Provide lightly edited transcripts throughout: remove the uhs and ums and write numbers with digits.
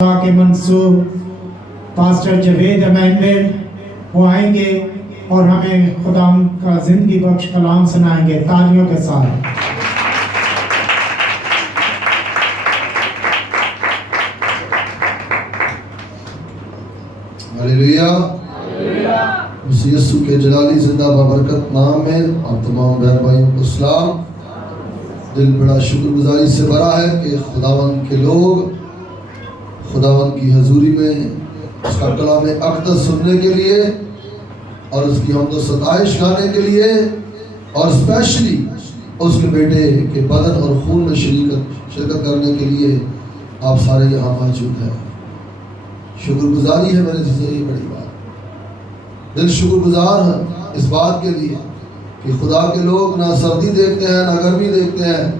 کے منصوب پاسٹر جاوید ایمینویل وہ آئیں گے اور ہمیں خدا کا زندگی بخش کلام سنائیں گے تالیوں کے ساتھ۔ ہلیلویا، مسیح یسوع کے جلالی زندہ بابرکت نام میں آپ تمام بہن بھائیوں کو سلام۔ دل بڑا شکر گزاری سے بھرا ہے کہ خداوند کے لوگ خداوند کی حضوری میں اس کا کلام اقدس سننے کے لیے اور اس کی حمد و ستائش گانے کے لیے اور اسپیشلی اس کے بیٹے کے بدن اور خون میں شرکت کرنے کے لیے آپ سارے یہاں موجود ہیں۔ شکر گزاری ہے میرے سے یہ بڑی بات، دل شکر گزار ہے اس بات کے لیے کہ خدا کے لوگ نہ سردی دیکھتے ہیں نہ گرمی دیکھتے ہیں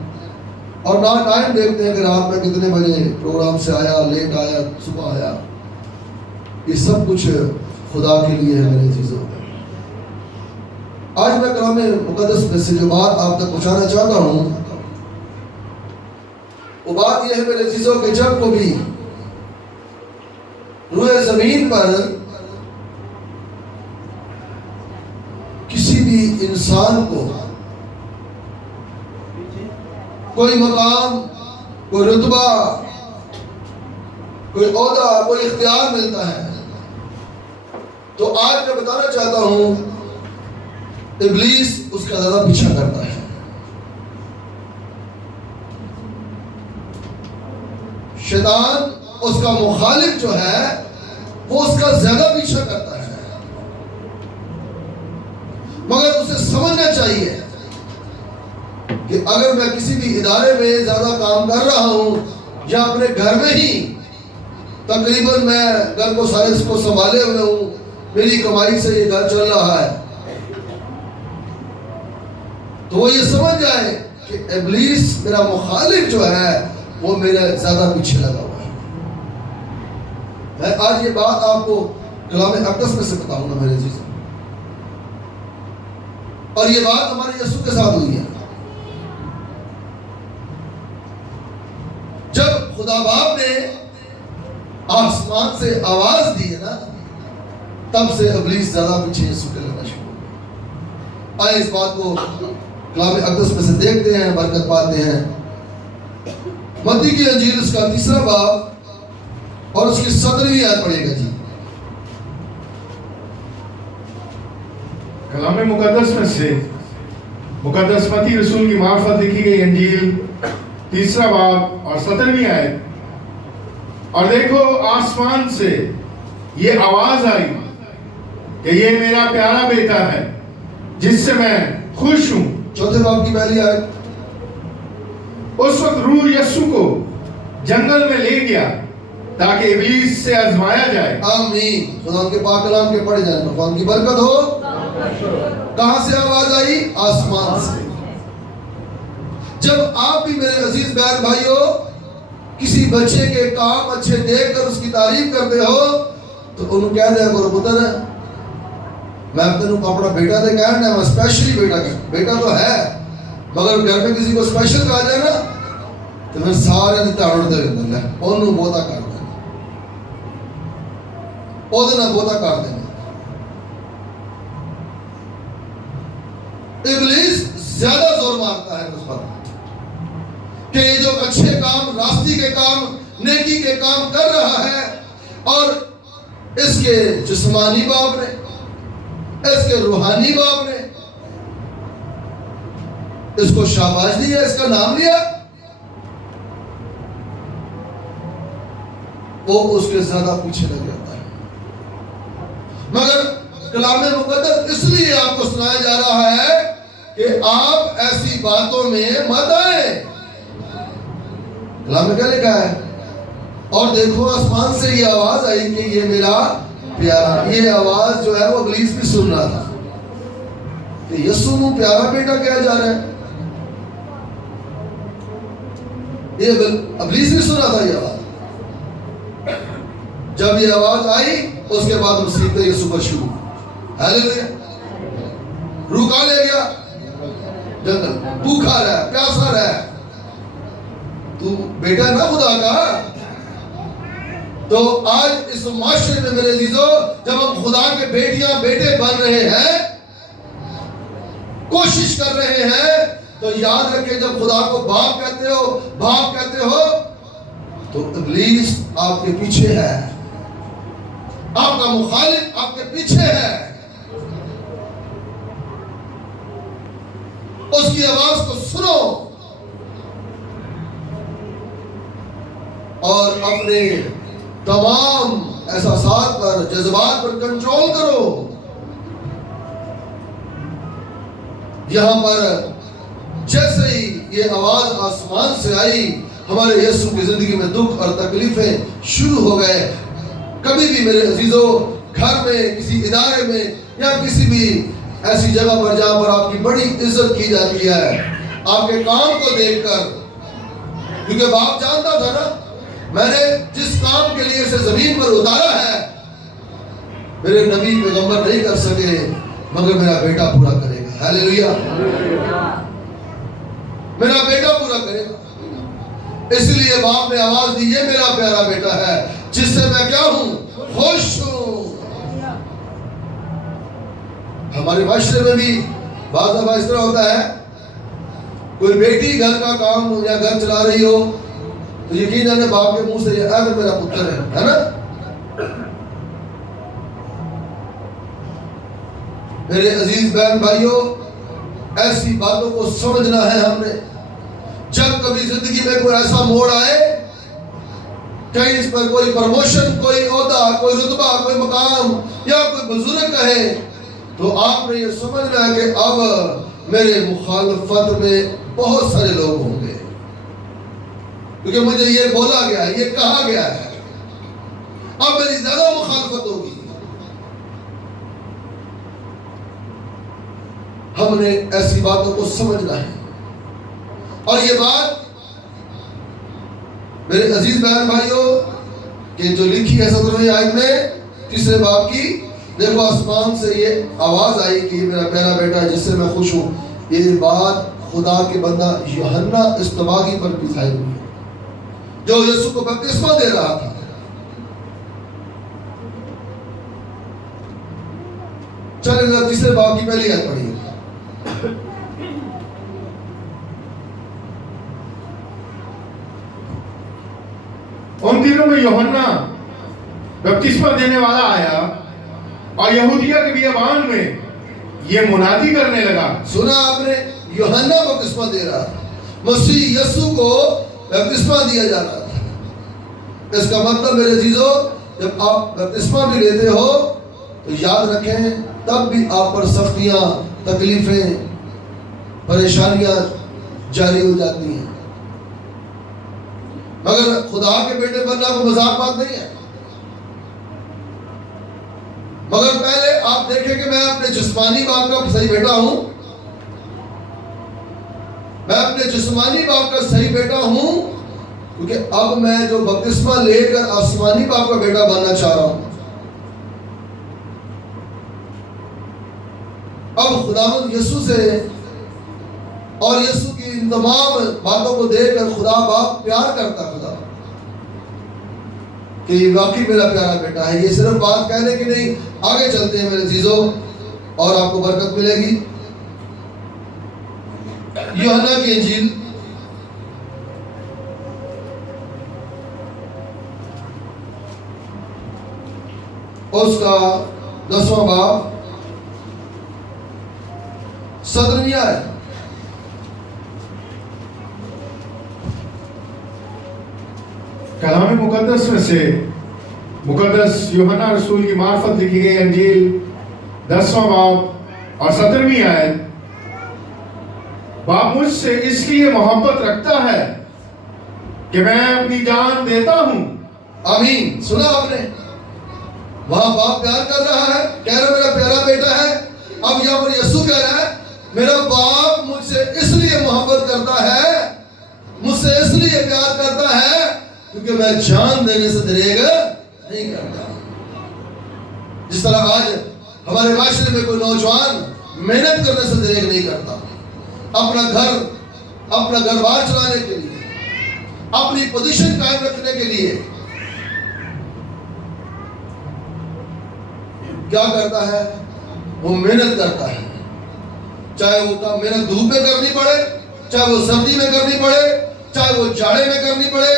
اور نہ ٹائم دیکھتے ہیں کہ رات میں کتنے بجے پروگرام سے آیا، لیٹ آیا، صبح آیا۔ یہ سب کچھ خدا کے لیے ہے میرے عزیزوں۔ آج میں کلام مقدس میں سے جو بات آپ تک پہنچانا چاہتا ہوں وہ بات یہ ہے میرے عزیزوں کہ جب کبھی روئے زمین پر کسی بھی انسان کو کوئی مقام، کوئی رتبہ، کوئی عہدہ، کوئی اختیار ملتا ہے تو آج میں بتانا چاہتا ہوں ابلیس اس کا زیادہ پیچھا کرتا ہے۔ شیطان اس کا مخالف جو ہے وہ اس کا زیادہ پیچھا کرتا ہے، مگر اسے سمجھنا چاہیے کہ اگر میں کسی بھی ادارے میں زیادہ کام کر رہا ہوں یا اپنے گھر میں ہی تقریباً میں گھر کو سارے اس کو سنبھالے ہوئے ہوں، میری کمائی سے یہ گھر چل رہا ہے، تو وہ یہ سمجھ جائے کہ ابلیس میرا مخالف جو ہے وہ میرے زیادہ پیچھے لگا ہوا ہے۔ میں آج یہ بات آپ کو کلام اقدس میں سے بتاؤں گا میرے عزیزوں، اور یہ بات ہمارے یسوع کے ساتھ ہوئی ہے۔ جب خدا باپ نے آسمان سے آواز دی ہے نا، تب سے ابلیس زیادہ پیچھے یسوع کے لگنا شروع ہوا۔ آئے اس بات کو کلام اقدس میں سے دیکھتے ہیں، برکت پاتے ہیں۔ متی کی انجیل اس کا 3 باب اور اس کی 17ویں آیت پڑھیے گا جی۔ کلام مقدس میں سے مقدس متی رسول کی معرفت لکھی گئی انجیل 3 باب اور 17ویں آیت۔ اور دیکھو آسمان سے یہ آواز آئی کہ یہ میرا پیارا بیٹا ہے جس سے میں خوش ہوں۔ 4 باب کی پہلی آیت۔ اس وقت روح یسوع کو جنگل میں لے گیا تاکہ ابلیس سے آزمایا جائے۔ آمین۔ خدا کے پاک کلام کے پڑھے جائیں، خدا کی برکت ہو۔ کہاں سے آواز آئی؟ آسمان سے۔ جب آپ بھی میرے عزیز بہن بھائیو کسی بچے کے کام اچھے دیکھ کر اس کی تعریف کرتے ہو تو انہوں کہہ دیا کرو پتر ہے میں اپنے اپنا بیٹا دے کہنا ہے، میں اسپیشلی بیٹا تو ہے، مگر گھر میں کسی کو اسپیشل کہا جائے نا تو پھر سارے نے تاڑ دے دینا ہے، انہوں بہتا کر دینا، اوہ بہتا کر دینا۔ ابلیس زیادہ زور مارتا ہے اس پر کہ یہ جو اچھے کام، راستی کے کام، نیکی کے کام کر رہا ہے اور اس کے جسمانی باپ نے، اس کے روحانی باپ نے اس کو شاباش دیا، اس کا نام لیا، وہ اس کے زیادہ پیچھے لگ جاتا ہے۔ مگر کلام مقدس اس لیے آپ کو سنایا جا رہا ہے کہ آپ ایسی باتوں میں مت آئیں۔ کلام میں کیا لکھا ہے؟ اور دیکھو آسمان سے یہ آواز آئی کہ یہ میرا پیارا، یہ آواز جو ہے وہ ابلیس بھی سن رہا تھا کہ یسوع کو پیارا بیٹا کہا جا رہا ہے، یہ ابلیس بھی سن رہا تھا یہ آواز۔ جب یہ آواز آئی اس کے بعد مصیبت یسوع پر شروع، ہیلیلویا۔ روح کہاں لے گیا؟ جنگل، بھوکا رہا، پیاسا رہا، تو بیٹا نہ خدا کا، تو آج اس معاشرے میں میرے عزیزو جب ہم خدا کے بیٹیاں بیٹے بن رہے ہیں، کوشش کر رہے ہیں، تو یاد رکھیں جب خدا کو باپ کہتے ہو تو ابلیس آپ کے پیچھے ہے، آپ کا مخالف آپ کے پیچھے ہے. اس کی آواز کو سنو اور اپنے تمام احساسات پر، جذبات پر کنٹرول کرو. یہاں پر جیسے ہی یہ آواز آسمان سے آئی، ہمارے یسوع کی زندگی میں دکھ اور تکلیفیں شروع ہو گئے. کبھی بھی میرے عزیزو گھر میں، کسی ادارے میں یا کسی بھی ایسی جگہ پر جہاں پر آپ کی بڑی عزت کی جاتی ہے، آپ کے کام کو دیکھ کر، کیونکہ باپ جانتا تھا نا میں نے جس کام کے لیے اسے زمین پر اتارا ہے میرے نبی پیغمبر نہیں کر سکے مگر میرا بیٹا پورا کرے گا. ہیلیلویا، میرا بیٹا پورا کرے گا. اس لیے باپ نے آواز دی، یہ میرا پیارا بیٹا ہے جس سے میں کیا ہوں، خوش ہوں. ہمارے معاشرے میں بھی بعض دفعہ اس طرح ہوتا ہے، کوئی بیٹی گھر کا کام یا گھر چلا رہی ہو تو یقیناً باپ کے منہ سے یہ اگر میرا پتر ہے نا. میرے عزیز بہن بھائیوں، ایسی باتوں کو سمجھنا ہے ہم نے. جب کبھی زندگی میں کوئی ایسا موڑ آئے، کہیں اس پر کوئی پروموشن، کوئی عہدہ، کوئی رتبہ، کوئی مقام یا کوئی بزرگ کہے، تو آپ نے یہ سمجھنا ہے کہ اب میرے مخالفت میں بہت سارے لوگ ہوں گے، کیونکہ مجھے یہ بولا گیا ہے، یہ کہا گیا ہے، اب میری زیادہ مخالفت ہوگی. ہم نے ایسی باتوں کو سمجھنا ہے. اور یہ بات میرے عزیز بہن بھائیوں کہ جو لکھی ہے 17ویں آیت میں 3 باب کی، دیکھو آسمان سے یہ آواز آئی کہ یہ میرا پیارا بیٹا ہے جس سے میں خوش ہوں. یہ بات خدا کے بندہ یوحنا اصطباغی پر بھی ظاہر ہوئی جو یسوع کو بپتسمہ دے رہا تھا. چلیں ذرا 3 باب کی پہلی آیت پڑھیے. ان دنوں میں یوحنا بپتسمہ دینے والا آیا اور یہودیہ کے بیابان میں یہ منادی کرنے لگا. سنا آپ نے، یوحنا بپتسمہ دے رہا تھا، مسیح یسوع کو بپتسمہ دیا جا رہا تھا. اس کا مطلب میرے عزیزو جب آپ بپتسمہ بھی لیتے ہو تو یاد رکھیں تب بھی آپ پر سختیاں، تکلیفیں، پریشانیاں جاری ہو جاتی ہیں، مگر خدا کے بیٹے بننا کوئی مذاق بات نہیں ہے. مگر پہلے آپ دیکھیں کہ میں اپنے جسمانی باپ کا صحیح بیٹا ہوں، میں اپنے جسمانی باپ کا صحیح بیٹا ہوں کیونکہ اب میں جو بپتسمہ لے کر آسمانی باپ کا بیٹا بننا چاہ رہا ہوں. اب خداوند یسوع سے اور یسوع کی ان تمام باتوں کو دیکھ کر خدا باپ پیار کرتا خدا کہ یہ واقعی میرا پیارا بیٹا ہے. یہ صرف بات کہنے کی نہیں، آگے چلتے ہیں میرے عزیزوں اور آپ کو برکت ملے گی. یوحنا کی انجیل اس کا 10واں باب 17ویں آیت. کلام مقدس میں سے مقدس یوحنا رسول کی معرفت لکھی گئی انجیل 10واں باب اور 17ویں آیت. باپ مجھ سے اس لیے محبت رکھتا ہے کہ میں اپنی جان دیتا ہوں. آمین. سنا آپ نے، وہاں باپ پیار کر رہا ہے، کہہ رہا میرا پیارا بیٹا ہے. اب یہاں پر یسوع کہہ رہا ہے میرا باپ مجھ سے اس لیے محبت کرتا ہے، مجھ سے اس لیے پیار کرتا ہے کیونکہ میں جان دینے سے دریغ نہیں کرتا. جس طرح آج ہمارے معاشرے میں کوئی نوجوان محنت کرنے سے دریغ نہیں کرتا، اپنا گھر بار چلانے کے لیے، اپنی پوزیشن قائم رکھنے کے لیے کیا کرتا ہے؟ وہ محنت کرتا ہے، چاہے وہ محنت دھوپ میں کرنی پڑے، چاہے وہ سردی میں کرنی پڑے، چاہے وہ جاڑے میں کرنی پڑے،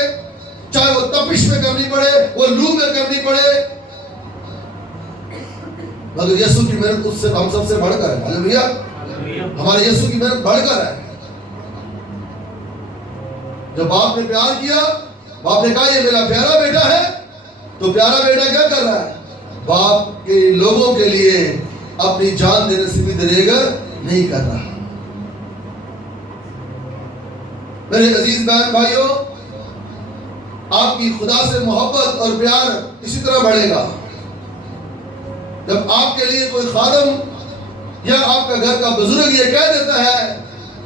چاہے وہ تپش میں کرنی پڑے، وہ لو میں کرنی پڑے، مگر یسوع کی محنت اس سے ہم سب سے بڑھ کر ہے. ہلیلویا. ہمارے یسوع کی محنت بڑھ کر ہے. جب باپ نے پیار کیا، باپ نے کہا یہ میرا پیارا بیٹا ہے، تو پیارا بیٹا کیا کر رہا ہے؟ باپ کے لوگوں کے لیے اپنی جان دینے سے بھی دریغ نہیں کر رہا. میرے عزیز بہن بھائیوں، آپ کی خدا سے محبت اور پیار اسی طرح بڑھے گا جب آپ کے لیے کوئی خادم یا آپ کا گھر کا بزرگ یہ کہہ دیتا ہے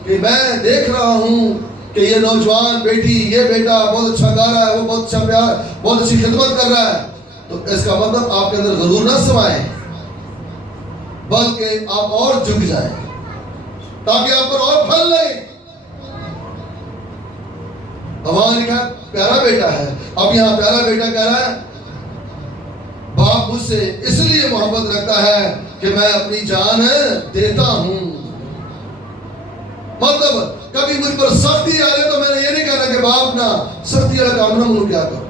کہ میں دیکھ رہا ہوں کہ یہ نوجوان بیٹی، یہ بیٹا بہت اچھا گا رہا ہے، وہ بہت اچھا پیار، بہت اچھی خدمت کر رہا ہے، تو اس کا مطلب آپ کے اندر غرور نہ سمائے، بلکہ آپ اور جھک جائیں تاکہ آپ پر اور پھل لیں. وہاں لکھا پیارا بیٹا ہے، اب یہاں پیارا بیٹا کہہ رہا ہے باپ مجھ سے اس لیے محبت رکھتا ہے کہ میں اپنی جان دیتا ہوں. مطلب کبھی مجھ پر سختی آ جائے تو میں نے یہ نہیں کہنا کہ باپ نہ سختی والا کام نہ مجھے کیا کرو.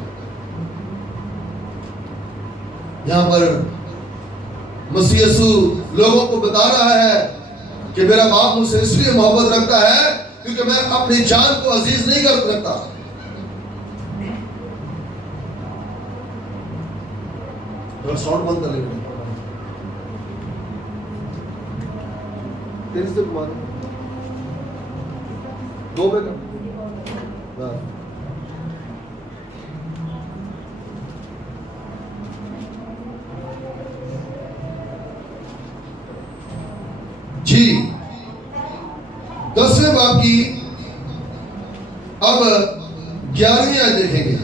یہاں پر مسیح یسوع لوگوں کو بتا رہا ہے کہ میرا باپ مجھ سے اس لیے محبت رکھتا ہے کیونکہ میں اپنی جان کو عزیز نہیں رکھتا. ساؤنڈ بند کر لینا. دو پہ کر. جی 10ویں باب کی اب 11ویں آیت دیکھیں گے.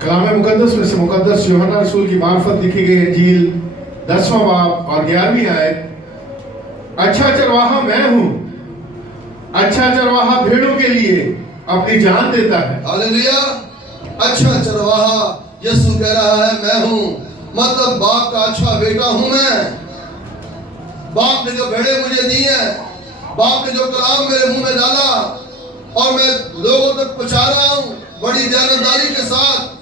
کلام مقدس میں سے مقدس یوحنا رسول کی معرفت لکھی گئی انجیل 10واں باب اور 11ویں آیت. اچھا چرواہا میں ہوں، اچھا چرواہا بھیڑوں کے لیے اپنی جان دیتا ہے. ہاللیلویا. اچھا چرواہا یسوع کہہ رہا ہے میں ہوں، مطلب باپ کا اچھا بیٹا ہوں میں. باپ نے جو بھیڑیں مجھے دی ہیں، باپ نے جو کلام میرے منہ میں ڈالا اور میں لوگوں تک پہنچا رہا ہوں بڑی دیانتداری کے ساتھ،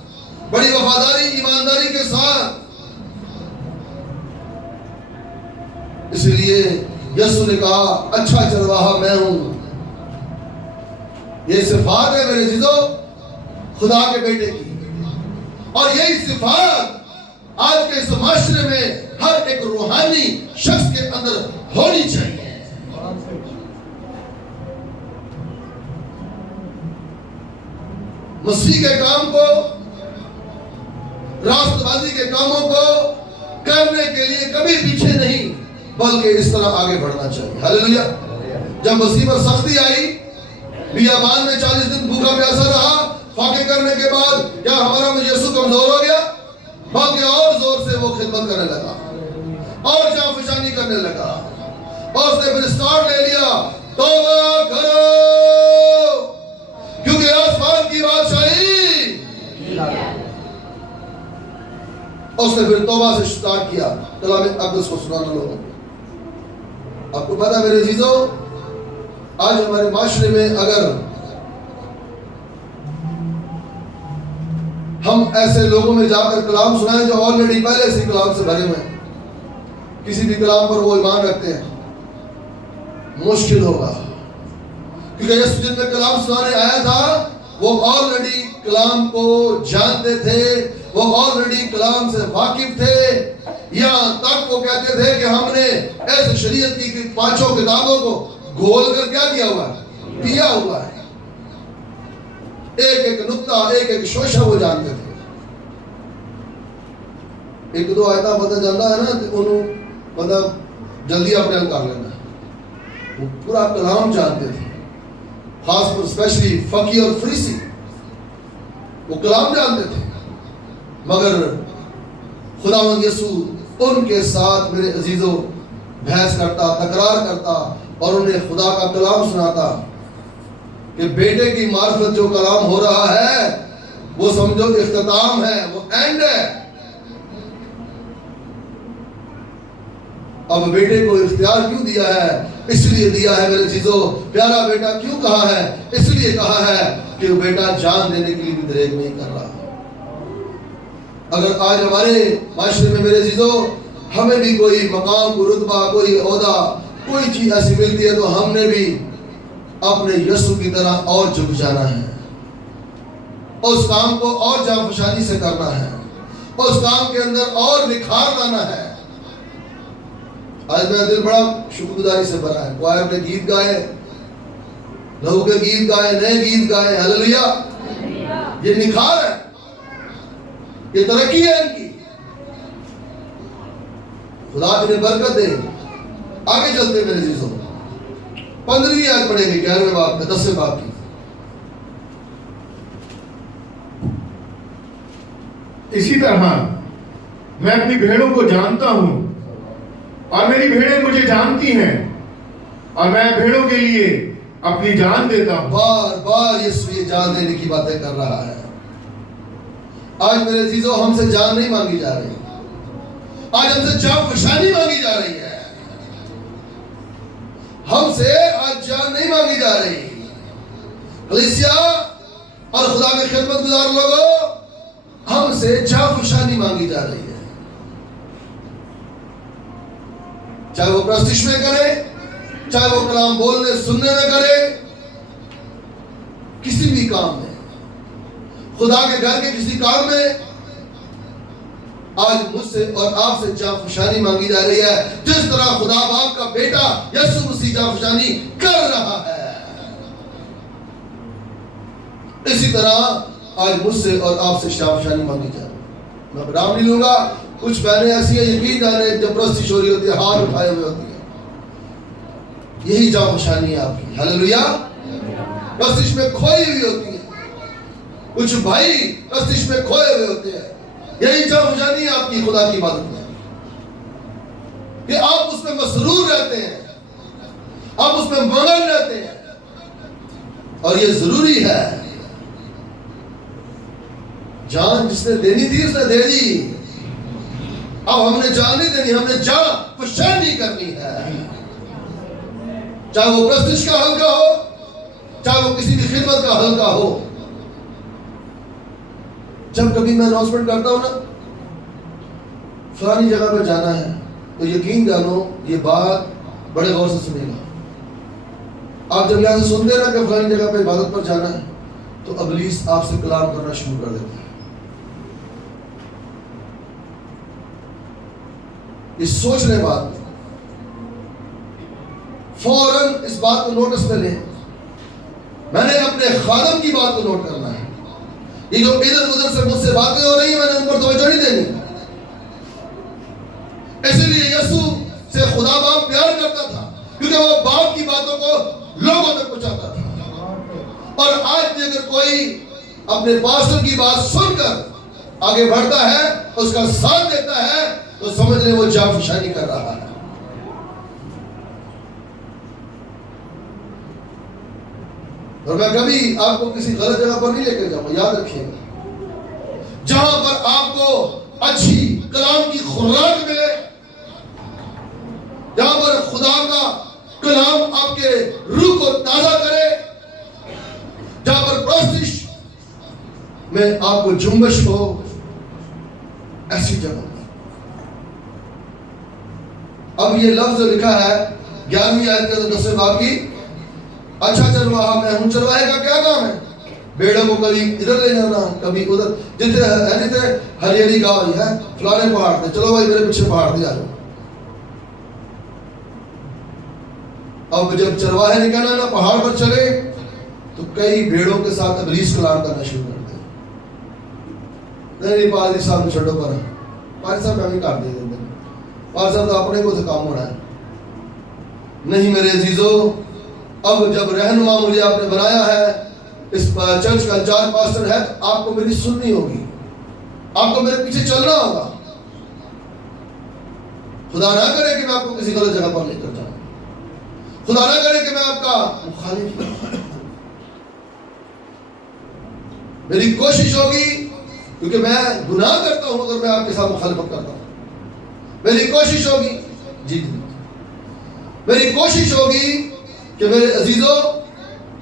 بڑی وفاداری ایمانداری کے ساتھ. اس لیے یسوع نے کہا اچھا چرواہا میں ہوں. یہ صفات ہے میرے عزیزو خدا کے بیٹے کی، اور یہی صفات آج کے اس معاشرے میں ہر ایک روحانی شخص کے اندر ہونی چاہیے. مسیح کے کام کو، راست بازی کے کاموں کو کرنے کے لیے کبھی پیچھے نہیں بلکہ اس طرح آگے بڑھنا چاہیے. ہاللیلویا. جب مسیح پر سختی آئی، بیابان میں 40 دن بھوکا پیاسا رہا، فاقے کرنے کے بعد کیا ہمارا یسوع کمزور ہو گیا؟ بلکہ اور زور سے وہ خدمت کرنے لگا اور جانفشانی کرنے لگا، اور اس نے پھر سٹارٹ لے لیا توبہ کرو کیونکہ آسمان کی بادشاہی. اس نے پھر توبہ سے سٹارٹ کیا. کلام اقدس کو سنانا لوگوں. آپ کو پتا میرے عزیزو آج ہمارے معاشرے میں اگر ہم ایسے لوگوں میں جا کر کلام سنائیں جو آلریڈی پہلے سے کلام سے بھرے ہوئے ہیں، کسی بھی کلام پر وہ ایمان رکھتے ہیں، مشکل ہوگا. کیونکہ یسوع جن میں کلام سنانے آیا تھا وہ آلریڈی کلام کو جانتے تھے، وہ آلریڈی کلام سے واقف تھے. یہاں تک وہ کہتے تھے کہ ہم نے ایسے شریعت کی 5 کتابوں کو گھول کر کیا کیا ہوا ہے؟ پیا ہوا ہے. ایک ایک نقطہ، ایک ایک شوشہ وہ جانتے تھے. ایک دو آیتہ پتہ چلتا ہے نا انہوں مطلب جلدی اپنے حل کر لینا. وہ پورا کلام جانتے تھے، خاص پر اسپیشلی فقی اور فریسی وہ کلام جانتے تھے. مگر خداوند یسوع ان کے ساتھ میرے عزیزوں بحث کرتا، تکرار کرتا اور انہیں خدا کا کلام سناتا. کہ بیٹے کی معرفت جو کلام ہو رہا ہے وہ سمجھو اختتام ہے، وہ اینڈ ہے. اب بیٹے کو اختیار کیوں دیا ہے؟ اس لیے دیا ہے میرے چیزوں، پیارا بیٹا کیوں کہا ہے؟ اس لیے کہا ہے کہ وہ بیٹا جان دینے کے لیے بھی دریغ نہیں کر رہا. اگر آج ہمارے معاشرے میں میرے چیزوں ہمیں بھی کوئی مقام، کوئی رتبہ، کوئی عہدہ، کوئی چیز ایسی ملتی ہے تو ہم نے بھی اپنے یسوع کی طرح اور جھک جانا ہے، اس کام کو اور جانفشانی سے کرنا ہے، اس کام کے اندر اور نکھار لانا ہے. آج میرا دل بڑا شکر گزاری سے بھرا ہے. کوائر نے گیت گائے، لہو کے گیت گائے، نئے گیت گائے. ہلیلویا. یہ نکھار ہے، یہ ترقی ہے ان کی. خدا انہیں برکت دے. آگے چلتے میرے عزیزوں، 15ویں آیت پڑھیں گے 11ویں باب میں، 10ویں باب کی. اسی طرح میں اپنی بھیڑوں کو جانتا ہوں اور میری بھیڑیں مجھے جانتی ہیں اور میں بھیڑوں کے لیے اپنی جان دیتا ہوں. بار بار یسوع یہ جان دینے کی باتیں کر رہا ہے. آج میرے عزیزوں ہم سے جان نہیں مانگی جا رہی، آج ہم سے جان فشانی مانگی جا رہی ہے. ہم سے آج جان نہیں مانگی جا رہی. کلیسیا اور خدا کے خدمت گزار لوگوں، ہم سے جان فشانی مانگی جا رہی ہے. چاہے وہ پرستش میں کرے، چاہے وہ کلام بولنے سننے میں کرے، کسی بھی کام میں، خدا کے گھر کے کسی کام میں آج مجھ سے اور آپ سے جانفشانی مانگی جا رہی ہے، جس طرح خدا باپ کا بیٹا یسوع مسیح جانفشانی کر رہا ہے. اسی طرح آج مجھ سے اور آپ سے جانفشانی مانگی جا رہی ہے. میں نام نہیں لوں گا، کچھ بہنیں ایسی ہیں یقین جانے جب پرستش ہو رہی ہوتی ہے ہاتھ اٹھائے ہوئے ہوتی ہیں. یہی جانفشانی ہے آپ کی. ہلیلویا. پرستش میں کھوئی ہوئی ہوتی ہے، کچھ بھائی پرستش میں کھوئے ہوئے ہوتے ہیں. یہی جانفشانی ہے آپ کی خدا کی عبادت میں، کہ آپ اس میں مسرور رہتے ہیں، آپ اس میں مگن رہتے ہیں. اور یہ ضروری ہے. جان جس نے دینی تھی اس نے دے دی. اب ہم نے جان نہیں دینی، ہم نے جان فشانی کرنی ہے. چاہے وہ پرستش کا حلقہ ہو، چاہے وہ کسی بھی خدمت کا حلقہ ہو. جب کبھی میں اناؤنسمنٹ کرتا ہوں نا فلانی جگہ پہ جانا ہے، تو یقین جانو یہ بات بڑے غور سے سنے گا. آپ جب یہاں سے سنتے نا کہ فلانی جگہ پہ عبادت پر جانا ہے، تو ابلیس آپ سے کلام کرنا شروع کر دیتا ہے. اس سوچ لیں بات، فوراً اس بات کو نوٹس میں لیں. میں نے اپنے خادم کی بات کو نوٹ کرنا ہے. یہ جو ادھر ادھر سے مجھ سے باتیں ہو رہی ہیں میں نے ان پر توجہ نہیں دینی. اسی لیے یسوع سے خدا باپ پیار کرتا تھا، کیونکہ وہ باپ کی باتوں کو لوگوں تک پہنچاتا تھا. اور آج بھی اگر کوئی اپنے پاسٹر کی بات سن کر آگے بڑھتا ہے، اس کا ساتھ دیتا ہے، تو سمجھ لیں وہ جانفشانی کر رہا ہے. اور میں کبھی آپ کو کسی غلط جگہ پر نہیں لے کے جاؤں گا. یاد رکھیے گا، جہاں پر آپ کو اچھی کلام کی خوراک ملے، جہاں پر خدا کا کلام آپ کے روح کو تازہ کرے، جہاں پر پرستش میں آپ کو جنبش ہو، ایسی جگہ. اب یہ لفظ لکھا ہے 11ویں آیت کے 10ویں باب کی. اچھا چرواہا میں ہوں. چرواہے کا کیا کام ہے؟ بیڑوں کو کبھی ادھر لے جانا، کبھی ادھر. جتنے ہریالی گاؤں ہے فلانے پہاڑ پہ، چلو بھائی میرے پیچھے پہاڑ پہ جا جاؤ. اب جب چرواہے نے کہنا نا پہاڑ پر چلے، تو کئی بھیڑوں کے ساتھ ابلیس کلام کرنا شروع کر دے. نہیں پادری صاحب نے چھوڑو پر، پادری صاحب میں بھی کاٹ دے دیں، پادری صاحب تو اپنے کو تو کام ہونا ہے. نہیں میرے عزیزوں، اب جب رہنما مجھے آپ نے بنایا ہے، اس چرچ کا انچارج پاسٹر ہے، تو آپ کو میری سننی ہوگی، آپ کو میرے پیچھے چلنا ہوگا. خدا نہ کرے کہ میں آپ کو کسی غلط جگہ پر لے کر جاؤں، خدا نہ کرے کہ میں آپ کا مخالف ہوں. میری کوشش ہوگی، کیونکہ میں گناہ کرتا ہوں اگر میں آپ کے ساتھ مخالفت کرتا ہوں، میری کوشش ہوگی جی میری کوشش ہوگی کہ میرے عزیزوں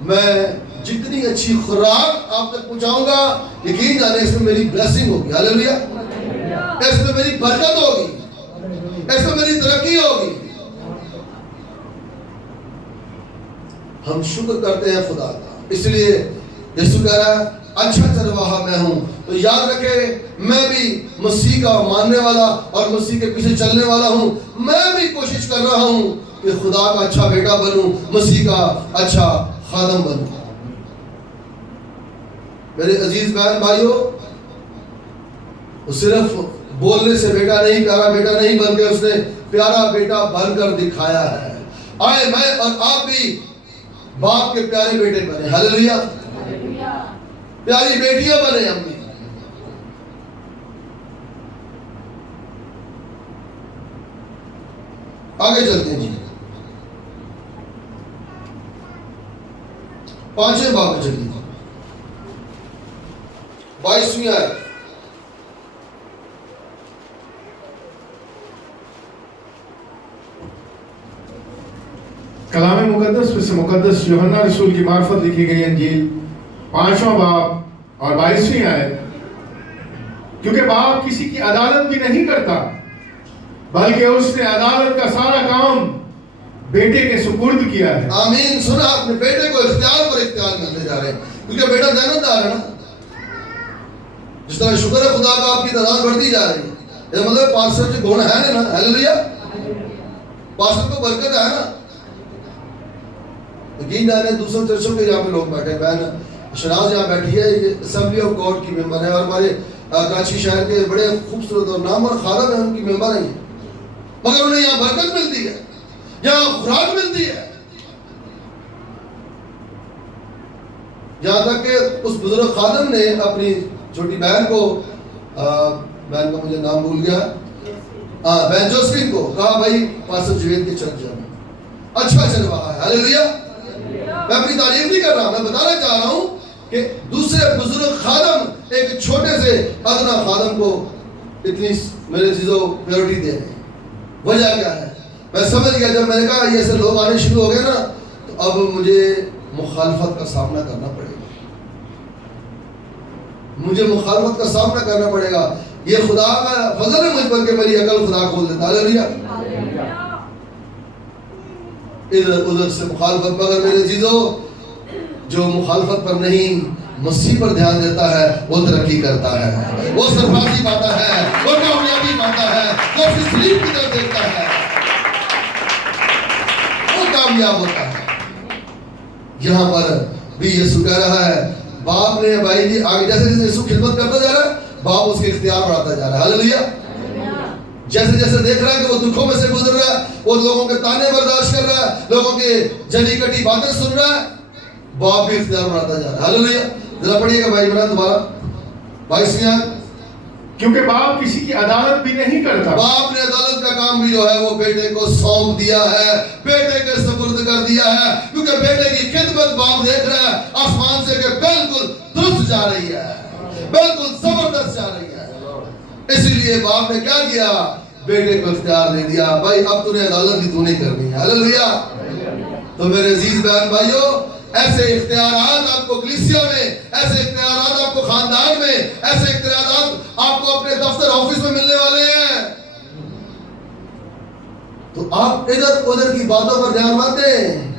میں جتنی اچھی خوراک آپ تک پہنچاؤں گا، یقین جانے اس میں میری بلیسنگ ہوگی، ہاللیلویہ، اس میں میری برکت ہوگی، اس میں میری ترقی ہوگی۔ ہم شکر کرتے ہیں خدا کا، اس لیے یسوع کہہ رہا ہے اچھا چرواہا میں ہوں۔ تو یاد رکھے میں بھی مسیح کا ماننے والا اور مسیح کے پیچھے چلنے والا ہوں، میں بھی کوشش کر رہا ہوں کہ خدا کا اچھا بیٹا بنوں، مسیح کا اچھا خادم بنوں۔ میرے عزیز بہن بھائیوں، وہ صرف بولنے سے بیٹا نہیں، پیارا بیٹا نہیں، بلکہ اس نے پیارا بیٹا بن کر دکھایا ہے۔ آئے میں اور آپ بھی باپ کے پیارے بیٹے بنے، ہاللیلویہ، پیاری بیٹیاں بنے ہم بھی۔ آگے چلتے ہیں جی، 5ویں باب میں چلیے، 22ویں آیت۔ کلام مقدس میں سے مقدس یوحنا رسول کی معرفت لکھی گئی انجیل 5واں باب اور 22ویں آیت۔ کیونکہ باپ کسی کی عدالت بھی نہیں کرتا، بلکہ اس نے عدالت کا سارا کام بیٹے کے سپرد کیا ہے۔ آمین۔ سنا آپ نے، بیٹے کو اختیار پر اختیار ملتے جا رہے ہیں، کیونکہ بیٹا دیانتدار ہے نا۔ جس طرح شکر ہے خدا کا آپ کی تعداد بڑھتی جا رہی ہے، یہ مطلب پاسٹر جو گن ہے نا، ہاللیلویہ، پاسٹر کو برکت ہے نا۔ یقین جانے دوسرے چرچوں کے یہاں پہ لوگ بیٹھے ہیں، بہن شناز یہاں بیٹھی ہے، یہ اسمبلی آف گاڈ کی ممبر ہے، اور ہمارے کراچی شہر کے بڑے خوبصورت اور نامور خادم ہیں، ان کی ممبر ہیں، مگر انہیں یہاں برکت ملتی ہے، یہاں خوراک ملتی ہے، یہاں تک کہ اس بزرگ خادم نے اپنی چھوٹی بہن کو، بہن کا مجھے نام بھول گیا، بہن جوسفین کو کہا بھائی پاسٹر جوید کے چرچ جانا، اچھا چل رہا ہے، ہاللیلویہ۔ میں اپنی تعریف نہیں کر رہا، میں بتانا چاہ رہا ہوں کہ دوسرے بزرگ خادم ایک چھوٹے سے ادنا خادم کو اتنی میرے چیزوں پیورٹی دے رہے ہیں۔ وجہ کیا ہے؟ میں سمجھ گیا، جب میں نے کہا یہ ایسے لوگ آنے شروع ہو گئے نا، تو اب مجھے مخالفت کا سامنا کرنا پڑے گا، مجھے مخالفت کا سامنا کرنا پڑے گا۔ یہ خدا کا فضل ہے مجھ پر کہ میری عقل خدا کھول دیتا، ہاللیلویہ۔ ادھر ادھر سے مخالفت، مگر میرے عزیزوں جو مخالفت پر نہیں مسیح پر دھیان دیتا ہے وہ ترقی کرتا ہے، وہ سرفرازی پاتا ہے، وہ کامیابی پاتا ہے، وہ اپنی سلیپ کی طرف دیکھتا ہے، وہ کامیاب ہوتا ہے۔ یہاں پر بھی یسوع کہہ رہا ہے، باپ نے بھائی جی آگے جیسے جیسے یسوع خدمت کرتا جا رہا ہے، باپ اس کے اختیار بڑھاتا جا رہا ہے، ہاللیلویہ۔ جیسے جیسے دیکھ رہا ہے کہ وہ دکھوں میں سے گزر رہا ہے، وہ لوگوں کے تانے برداشت کر رہا ہے، لوگوں کے جلی کٹی باتیں سن رہا ہے، باپ بھی اختیار بڑھاتا جا رہا ہے، ہاللیلویہ۔ ذرا پڑھیے گا بھائی عمران دوبارہ 22ویں آیت۔ کیونکہ باپ کسی کی عدالت بھی نہیں کرتا، باپ نے عدالت کا کام بھی جو ہے وہ بیٹے کو سونپ دیا ہے، بیٹے کے سپرد کر دیا ہے، کیونکہ بیٹے کی خدمت باپ دیکھ رہا ہے آسمان سے کہ بالکل درست جا رہی ہے، بالکل زبردست جا رہی ہے۔ اسی لیے باپ نے کیا کیا؟ بیٹے کو اختیار دے دیا، بھائی اب تو نے عدالت بھی تو نہیں کرنی ہے، ہاللیلویہ۔ تو میرے عزیز بہن بھائیوں، ایسے اختیارات آپ کو کلیسیا میں، ایسے اختیارات آپ کو خاندان میں، ایسے اختیارات آپ کو اپنے دفتر آفس میں ملنے والے ہیں۔ تو آپ ادھر ادھر کی باتوں پر دھیان مت دیں،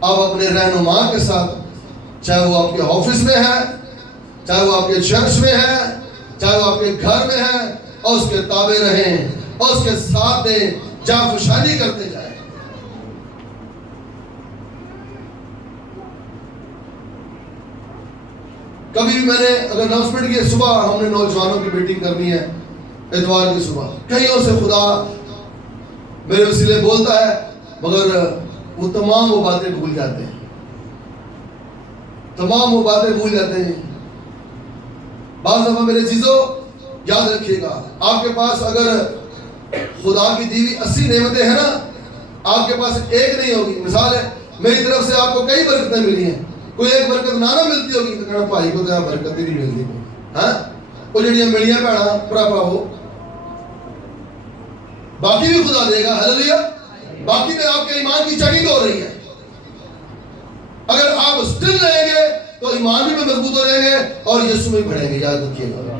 آپ اپنے رہنما کے ساتھ، چاہے وہ آپ کے آفس میں ہے، چاہے وہ آپ کے چرچ میں ہے، چاہے وہ آپ کے گھر میں ہے، اور اس کے تابع رہیں اور اس کے ساتھ دیں، جانفشانی کرتے جائیں۔ کبھی بھی میں نے اگر اناؤنسمنٹ کی صبح ہم نے نوجوانوں کی میٹنگ کرنی ہے اتوار کی صبح، کئیوں سے خدا میرے وسیلے بولتا ہے، مگر وہ تمام وہ باتیں بھول جاتے ہیں، تمام وہ باتیں بھول جاتے ہیں۔ بعض دفعہ میرے چیزوں یاد رکھیے گا، آپ کے پاس اگر خدا کی دی ہوئی 80 نعمتیں ہیں نا، آپ کے پاس ایک نہیں ہوگی۔ مثال ہے، میری طرف سے آپ کو کئی برکتیں ملی ہیں، کوئی ایک برکت نہ ملتی ہوگی تو کہنا بھائی کو تو برکت ہی نہیں ملتی ہاں وہ جڑیاں ملیاں بھیڑا پراپا ہو باقی بھی خدا دے گا ہلیلویا باقی میں آپ کے ایمان کی چیکنگ ہو رہی ہے اگر آپ اسٹل رہیں گے تو ایمان بھی میں مضبوط ہو رہیں گے اور یسوع میں بڑھیں گے یاد رکھیے گا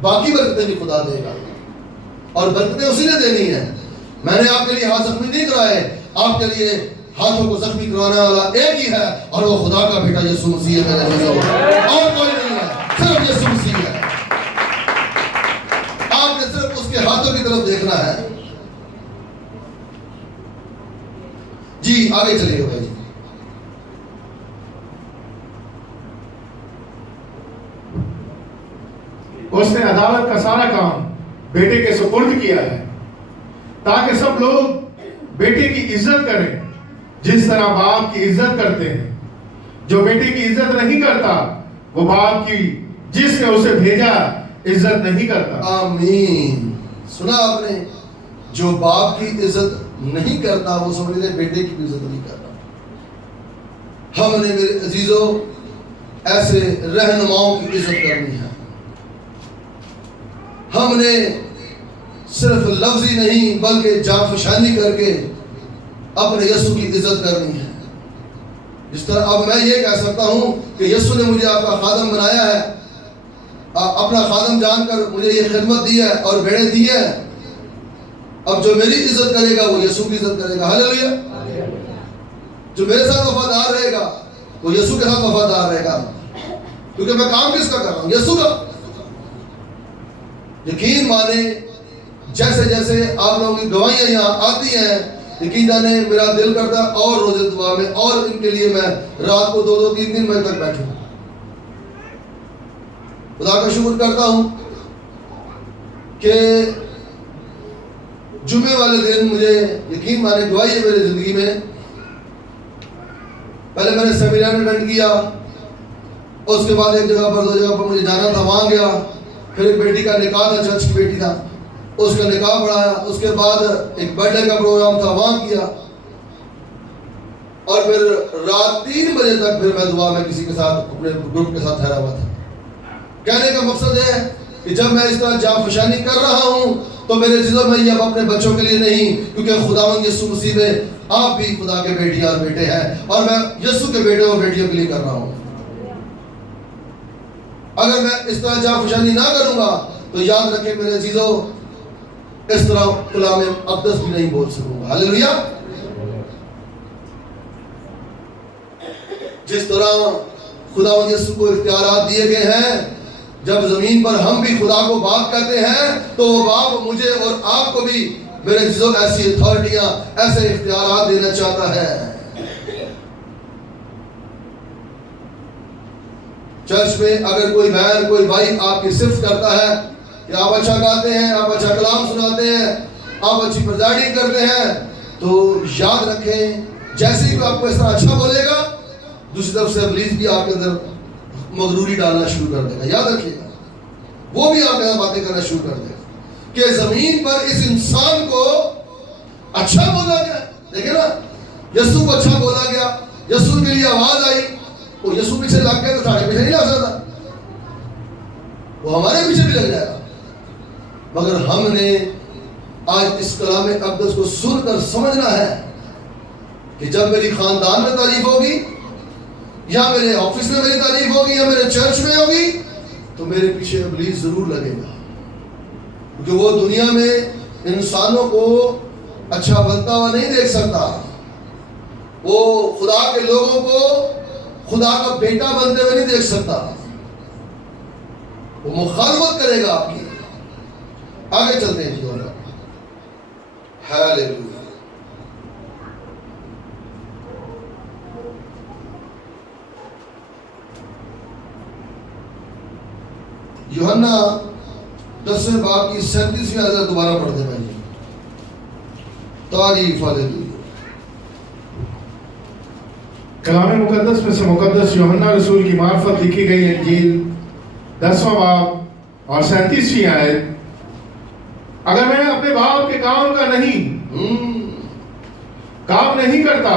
باقی برکتیں بھی خدا دے گا اور برکتیں اسی نے دینی ہے میں نے آپ کے لیے ہاتھ زخمی نہیں کرائے آپ کے لیے ہاتھوں کو زخمی کروانے والا ایک ہی ہے اور وہ خدا کا بیٹا یسوع مسیح ہے میرے عزیزو اور کوئی نہیں ہے صرف یسوع مسیح ہے آپ نے صرف اس کے ہاتھوں کی طرف دیکھنا ہے جی آگے چلیے گا جی اس نے عدالت کا سارا کام بیٹے کے سپرد کیا ہے تاکہ سب لوگ بیٹے کی عزت کریں جس طرح باپ کی عزت کرتے ہیں جو بیٹے کی عزت نہیں کرتا وہ باپ کی جس نے اسے بھیجا عزت نہیں کرتا آمین سنا آپ نے جو باپ کی عزت نہیں کرتا وہ سمجھ لے بیٹے کی بھی عزت نہیں کرتا ہم نے میرے عزیزوں ایسے رہنماؤں کی عزت کرنی ہے ہم نے صرف لفظی نہیں بلکہ جانفشانی کر کے اپنے یسوع کی عزت کرنی ہے جس طرح اب میں یہ کہہ سکتا ہوں کہ یسوع نے مجھے آپ کا خادم بنایا ہے اپنا خادم جان کر مجھے یہ خدمت دی ہے اور بھیڑیں دی ہے اب جو میری عزت کرے گا وہ یسوع کی عزت کرے گا ہلیلویا جو میرے ساتھ وفادار رہے گا وہ یسوع کے ساتھ وفادار رہے گا کیونکہ میں کام کس کا کر رہا ہوں یسوع کا یقین مانے جیسے جیسے آپ لوگوں کی دعائیں یہاں آتی ہیں یقین جانے میرا دل کرتا ہے اور روزے دعا میں اور ان کے لیے میں رات کو 2-3 بجے تک بیٹھوں خدا کا شکر کرتا ہوں کہ جمعے والے دن مجھے یقین مانے دعائی ہے میری زندگی میں پہلے میں نے سیمینار میں اٹینڈ کیا اس کے بعد ایک جگہ پر 2 جگہ پر مجھے جانا تھا وہاں گیا پھر ایک بیٹی کا نکاح تھا چرچ کی بیٹی تھا اس کا نکاح پڑھایا اس کے بعد ایک برتھ ڈے کا پروگرام تھا وہاں کیا اور پھر رات 3 بجے تک پھر میں دعا میں کسی کے ساتھ اپنے گروپ کے ساتھ ٹھہرا ہوا تھا کہنے کا مقصد ہے کہ جب میں اس طرح جانفشانی کر رہا ہوں تو میرے عزیزوں میں یہ اب اپنے بچوں کے لیے نہیں کیونکہ خداوند یسوع مسیح میں آپ بھی خدا کے بیٹی اور بیٹے ہیں اور میں یسوع کے بیٹے اور بیٹیوں کے لیے کر رہا ہوں اگر میں اس طرح جانفشانی نہ کروں گا تو یاد رکھیں میرے عزیزوں اس طرح کلام اقدس بھی نہیں بول سکوں گا ہلیلویا جس طرح خداوند یسوع کو اختیارات دیے گئے ہیں جب زمین پر ہم بھی خدا کو باپ کہتے ہیں تو وہ باپ مجھے اور آپ کو بھی میرے عزیزوں ایسی اتھارٹیاں ایسے اختیارات دینا چاہتا ہے چرچ میں اگر کوئی بہن کوئی بھائی آپ کی صفت کرتا ہے کہ آپ اچھا گاتے ہیں آپ اچھا کلام سناتے ہیں آپ اچھی پریزائڈنگ کرتے ہیں تو یاد رکھیں جیسے ہی آپ کو اس طرح اچھا بولے گا دوسری طرف سے ابلیس بھی آپ کے اندر مغروری ڈالنا شروع کر دے گا یاد رکھیے گا وہ بھی آپ کے ساتھ باتیں کرنا شروع کر دے گا کہ زمین پر اس انسان کو اچھا بولا گیا دیکھیں نا یسوع کو اچھا بولا گیا یسوع کے لیے آواز آئی وہ یسوع پیچھے لگ گیا تو سارے پیچھے نہیں لگ سکتا وہ ہمارے پیچھے بھی لگ جائے گا مگر ہم نے آج اس کلام اقدس کو سن کر سمجھنا ہے کہ جب میری خاندان میں تعریف ہوگی یا میرے آفس میں میری تعریف ہوگی یا میرے چرچ میں ہوگی تو میرے پیچھے ابلیس ضرور لگے گا کیونکہ وہ دنیا میں انسانوں کو اچھا بنتا ہوا نہیں دیکھ سکتا وہ خدا کے لوگوں کو خدا کا بیٹا بنتے ہوئے نہیں دیکھ سکتا وہ مخالفت کرے گا آپ کی آگے چلتے ہیں جی اور ہیلیلویا یوحنا 10ویں باب کی 37ویں آیت دوبارہ پڑھ دیں بھائی تعریف ہیلیلویا کلام مقدس میں سے مقدس یوحنا رسول کی معرفت لکھی گئی انجیل 10واں باب اور 37ویں آیت اگر میں اپنے باپ کے کام کا کام نہیں کرتا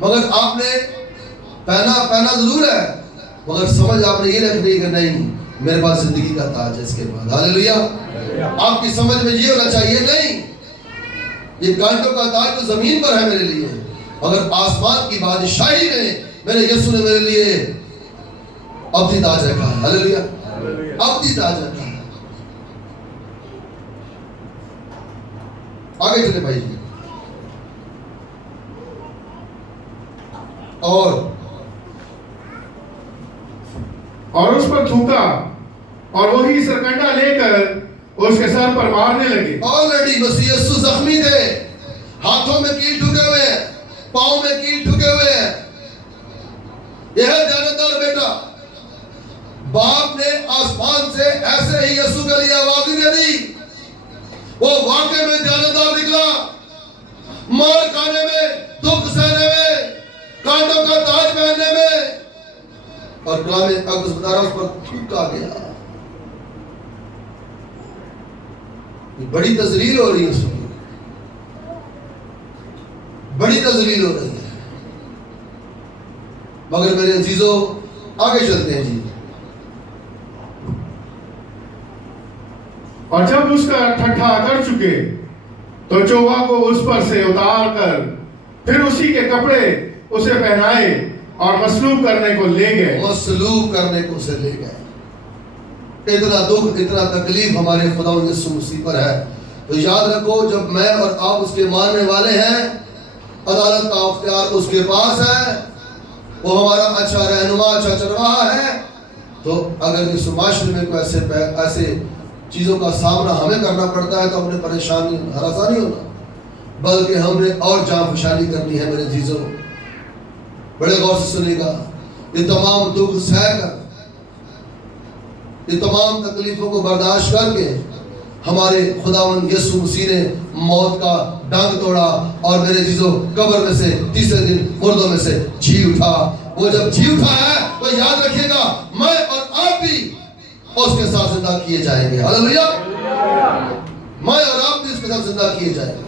مگر آپ نے پہنا ضرور ہے، مگر سمجھ آپ نے یہ رکھنی کہ نہیں میرے پاس زندگی کا تاج ہے اس کے بعد. ہاللیلویا. آپ کی سمجھ میں یہ ہونا چاہیے نہیں یہ کانٹوں کا تاج تو زمین پر ہے میرے لیے، مگر آسمان کی بادشاہی میں میرے یسوع نے میرے لیے ابدی تاج رکھا ہے. ہاللیلویا. ابدی تاج رکھا ہے. آگے چلے بھائی جی. اور اس پر تھوکا اور وہی سرکنڈا لے کر اس کے سر پر مارنے لگے. آلریڈی مسیح یسوع زخمی تھے، ہاتھوں میں کیل ٹھکے ہوئے ہیں، پاؤں میں کیل ٹھکے ہوئے ہیں. یہ ہے جانتدار بیٹا. باپ نے آسمان سے ایسے ہی یسوع کے لیے آوازی دے دی. وہ واقعے میں جانتدار نکلا، مار کھانے میں، دکھ سہنے میں، کانٹوں کا تاج پہننے میں، اور کلام اقدس بتا رہا اس پر تھوکا گیا. بڑی تذلیل ہو رہی ہے، اس وقت بڑی تذلیل ہو رہی ہے. مگر میرے عزیزوں آگے چلتے ہیں جی. اور جب اس کا ٹھٹھا کر چکے تو چوبا کو اس پر سے اتار کر پھر اسی کے کپڑے اسے پہنائے اور مصلوب کرنے کو لے گئے. مصلوب کرنے کو اسے لے گئے. اتنا دکھ اتنا تکلیف ہمارے خدا یسوع مسیح پر ہے. تو یاد رکھو جب میں اور آپ اس کے ماننے والے ہیں، عدالت کا اختیار اس کے پاس ہے، وہ ہمارا اچھا رہنما، اچھا چرواہا ہے. تو اگر اس معاشرے میں کوئی ایسے چیزوں کا سامنا ہمیں کرنا پڑتا ہے تو ہم نے پریشانی ہراساں نہیں ہونا، بلکہ ہم نے اور جان فشانی کرنی ہے. میرے عزیزوں بڑے غور سے سنیے گا. یہ تمام دکھ سہ کر، یہ تمام تکلیفوں کو برداشت کر کے ہمارے خداوند یسوع مسیح نے موت کا ڈنگ توڑا اور میرے عزیزوں قبر میں سے تیسرے دن مردوں میں سے جی اٹھا. وہ جب جی اٹھا ہے تو یاد رکھیے گا میں اور آپ بھی اس کے ساتھ زندہ کیے جائیں گے. ہاللیلویا. میں اور آپ بھی اس کے ساتھ زندہ کیے جائیں گے.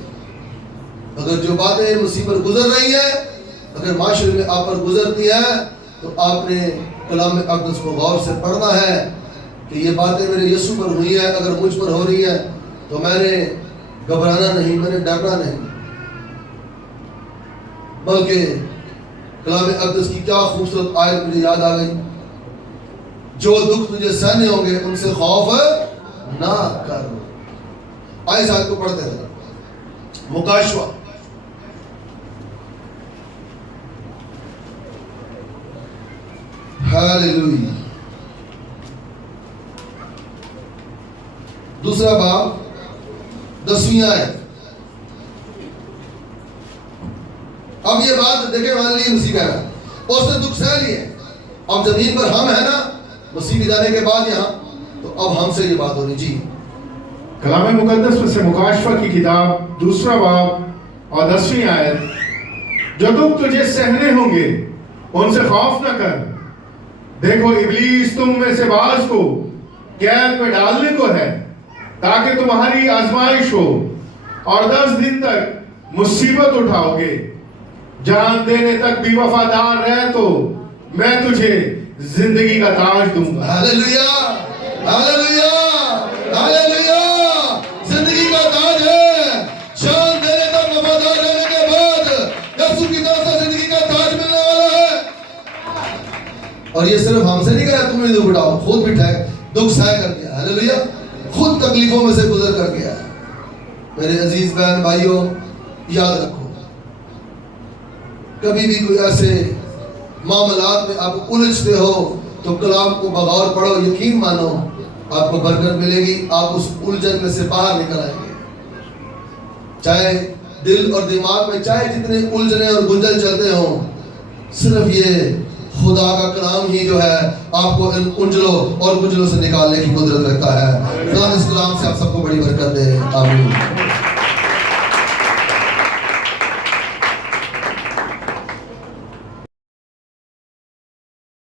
اگر جو باتیں مسیح پر گزر رہی ہیں، اگر معاشرے میں آپ پر گزرتی ہیں، تو آپ نے کلام اقدس کو غور سے پڑھنا ہے کہ یہ باتیں میرے یسوع پر ہوئی ہیں. اگر مجھ پر ہو رہی ہیں تو میں نے گھبرانا نہیں، میں نے ڈرنا نہیں، بلکہ کلام اقدس کی کیا خوبصورت آیت مجھے یاد آ گئی. جو دکھ تجھے سہنے ہوں گے ان سے خوف نہ کر. آئے آیت کو پڑھتے ہیں. مکاشفہ ہاللیلویا. دوسرا باب 10ویں آیت. اب یہ بات دیکھیں ہمارے لیے مسیح کہہ رہا ہے اس نے دکھ سہ لیے. اب زمین پر ہم ہیں نا مسیح کے جانے کے بعد یہاں، تو اب ہم سے یہ بات ہونی جی. کلام مقدس میں سے مکاشفہ کی کتاب 2 باب اور 10ویں آیت. جو دکھ تجھے سہنے ہوں گے ان سے خوف نہ کر. دیکھو ابلیس تم میں سے بعض کو قید میں ڈالنے کو ہے تاکہ تمہاری آزمائش ہو، اور 10 دن تک مصیبت اٹھاؤ گے. جان دینے تک بھی وفادار رہ تو میں تجھے زندگی کا تاج دوں گا. ہاللیلویا. ہاللیلویا. ہاللیلویا. زندگی کا تاج ہے. جان دینے تک وفادار رہنے کے بعد یسوع کی طرف سے زندگی کا تاج ملنے والا ہے. اور یہ صرف ہم سے نہیں کہا تم بھی دکھ اٹھاؤ، خود بھی دکھ سہ کر گیا. ہاللیلویا. خود تکلیفوں میں سے گزر کر گیا. میرے عزیز بہن بھائیوں یاد رکھو کبھی بھی کوئی ایسے معاملات میں آپ الجھتے ہو تو کلام کو بغور پڑھو. یقین مانو آپ کو برکت ملے گی. آپ اس الجھن میں سے باہر نکل آئیں گے. چاہے دل اور دماغ میں چاہے جتنے الجھنے اور گنجل چلتے ہوں، صرف یہ خدا کا کلام ہی جو ہے آپ کو ان الجھنوں اور گنجلوں سے نکالنے کی قدرت رکھتا ہے. خدا اس کلام سے آپ سب کو بڑی برکت دے. آمین.